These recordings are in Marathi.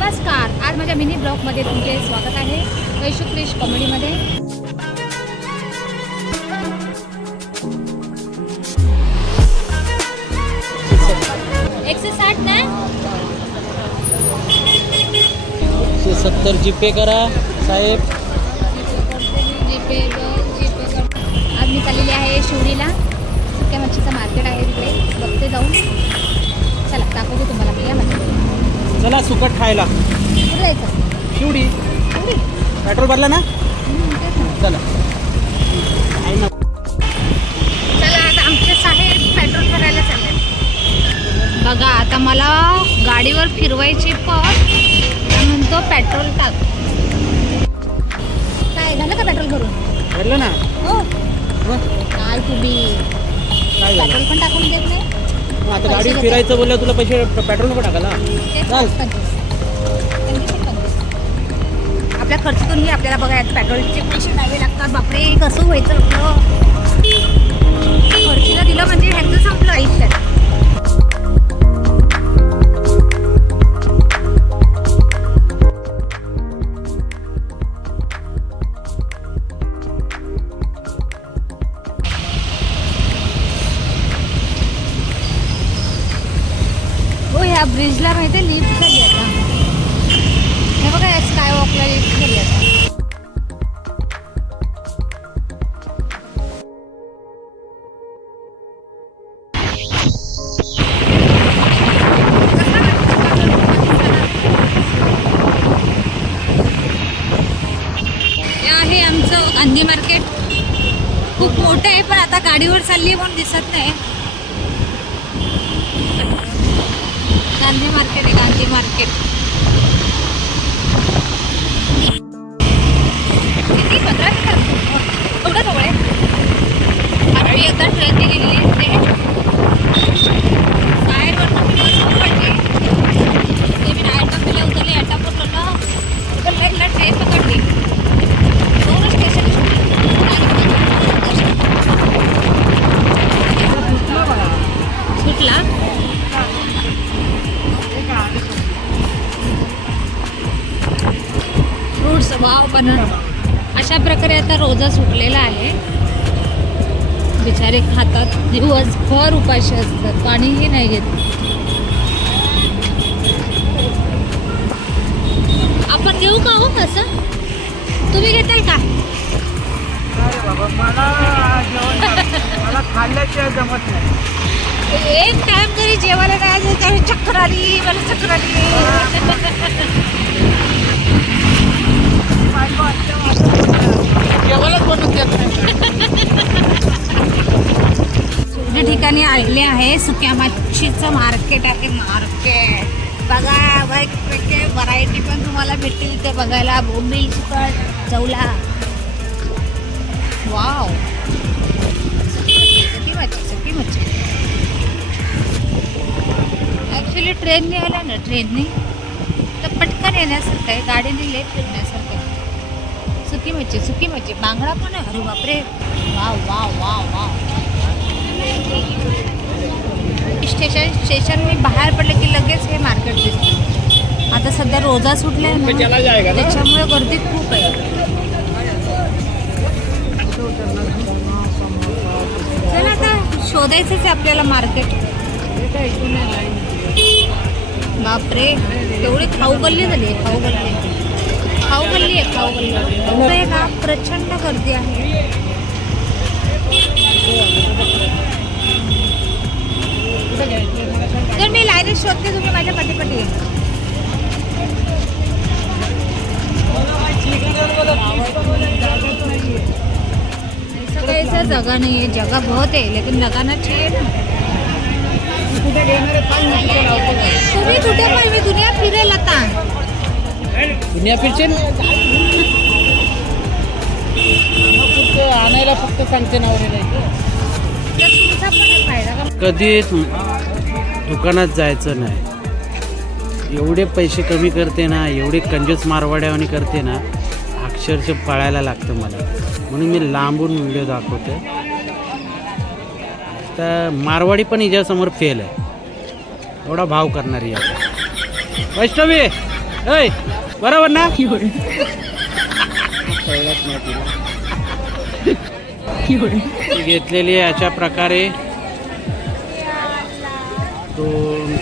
नमस्कार. आज माझ्या मिनी ब्लॉगमध्ये तुमचे स्वागत आहे. वैशू क्रिश कॉमेडीमध्ये. एकशे साठ ना? एकशे सत्तर जी पे करा साहेब. जीपे जीपे आज मी चाललेली आहे शिवडीला. सुक्या मच्छीचं मार्केट आहे तिकडे. बघते जाऊन. चला सुकट खायला. शिवडी. पेट्रोल भरला ना. चला. चला आता आमचे साहेब पेट्रोल भरायला चालले. बघा आता मला गाडीवर फिरवायची पण म्हणतो पेट्रोल टाक. काय झालं का पेट्रोल भरून? भरलं ना? हो. काय तुम्ही? पेट्रोल पण टाकून देत नाही? आता गाडी फिरायचं बोललं तुला पैसे पेट्रोल नको टाकायला? चाल. आपल्या खर्चातूनही आपल्याला बघा पेट्रोलचे पैसे द्यावे लागतात. बापरे कसं व्हायचं आपलं? खर्चीला दिलं म्हणजे ह्यांचं संपलं. त्या ब्रिजला माहिती आहे लिफ्ट झाली आता हे बघा या स्काय वॉकला लिफ्ट झाली आता हे आहे आमचं गांधी मार्केट खूप मोठं आहे पण आता गाडीवर चालली म्हणून दिसत नाही. गांधी मार्केट आहे गांधी मार्केट. पण अशा प्रकारे आता रोजा सुटलेला आहे. बिचारे खातात. दिवसभर उपाशी असतात. पाणीही नाही घेत. आपण घेऊ का हो कसं तुम्ही घेताल का? अरे बाबा मला मला खाल्ल्याशिवाय जमत नाही. एक टाइम जरी जेवायला नाही तरी चक्कर आली मला चक्कर आली. या ठिकाणी आलेले आहे सुक्या मच्छीचं मार्केट आहे मार्केट. बघा वेगवेगळे व्हरायटी पण तुम्हाला भेटतील ते बघायला. बोंबील चिकट चवला वाव सुकी मच्छी सुकी मच्छी ॲक्च्युली ट्रेनने आला ना ट्रेनने तर पटकन येण्यासारखं आहे. गाडीने लेट फिरण्यासारखं आहे. सुकी मच्छी सुकी मच्छी बांगडा पण आहे. अरे बापरे. Wow wow wow wow. Station station मी बाहेर पडले की लगेच हे मार्केट दिसतं. आता सध्या रोजा सुटलाय जाएगा ना? त्याच्यामुळे गर्दी खूप आहे. चला आता शोधायचंच आहे आपल्याला मार्केट. बापरे. एवढी खाऊ गल्ली झाली खाऊ गल्ली खाऊ गल्ली आहे खाऊ गल्ली इथे ना प्रचंड गर्दी आहे. तर मी लाईनीत शोधते तुम्ही माझ्या पटीपटी या. ऐसा जगह नहीं है जगह बहुत है लेकिन लगाना चाहिए ना. तुम्ही कुठे पण मी दुनिया फिरचे आणायला फक्त सांगते कधी दुकानात जायचं नाही. एवढे पैसे कमी करते ना एवढे कंजूस मारवाड्यावानी करते ना अक्षरशः पळायला लागतं मला. म्हणून मी लांबून व्हिडिओ दाखवते तर मारवाडी पण हिच्यासमोर फेल आहे. एवढा भाव करणारी आहे. वैष्णवी! ऐ! बरोबर ना? घेतलेली अशा प्रकारे. दोन.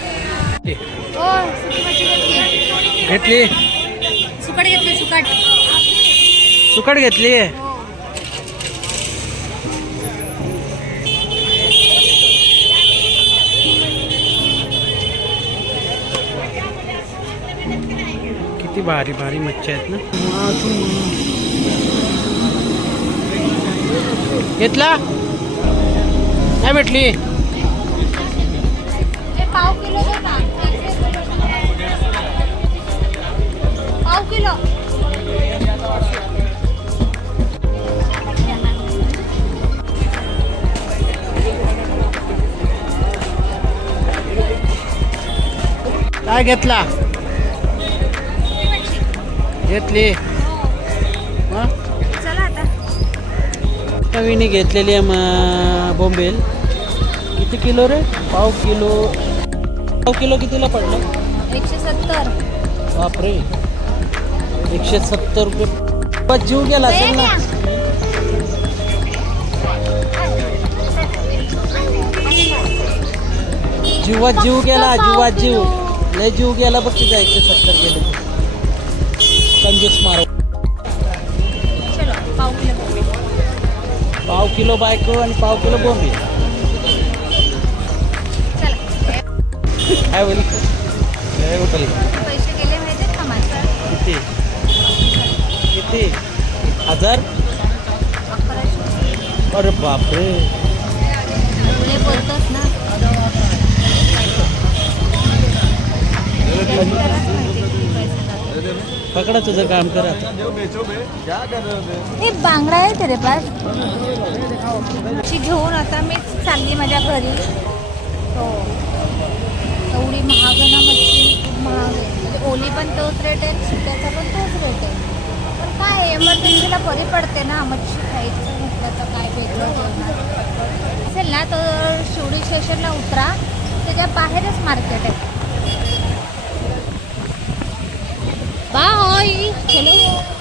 घेतली. सुकट घेतली सुकट. सुकट घेतली किती भारी भारी मच्छी आहेत ना? घेतला? काय भेटली. काय घेतला? घेतली. नवीन घेतलेली आहे म- बोंबील. किती किलो रे? पाव किलो. पाव किलो कितीला पडलं? एकशे सत्तर. बापरे. एकशे सत्तर रुपये. बस जीव गेला असेल ना. जीवात जीव गेला जीवात जीव. लय जीव गेला बघ तिचा एकशे सत्तर गेले मार चलो पाव किलो बायको आणि पाव किलो चला. काय होईल काय पैसे गेले माहिती का माझे? किती? किती? हजार? अरे बापरे. पुढे बोलतोस ना त्यालाच माहिती किती पैसे जातात. पकडा तुझं काम करा हे बांगडा आहे तेरे पास. ती घेऊन आता मी चालली माझ्या घरी. हो. एवढी महाग आहे ना मच्छी खूप महाग आहे. म्हणजे ओली पण तोच रेट आहे सुक्याचा पण तोच रेट आहे. पण काय एमर्जन्सीला बरी पडते ना मच्छी खायचं म्हटलं तर काय वेगळं जेवणार. असेल ना तर शिवडी स्टेशनला उतरा. त्याच्या बाहेरच मार्केट आहे. बाय चलो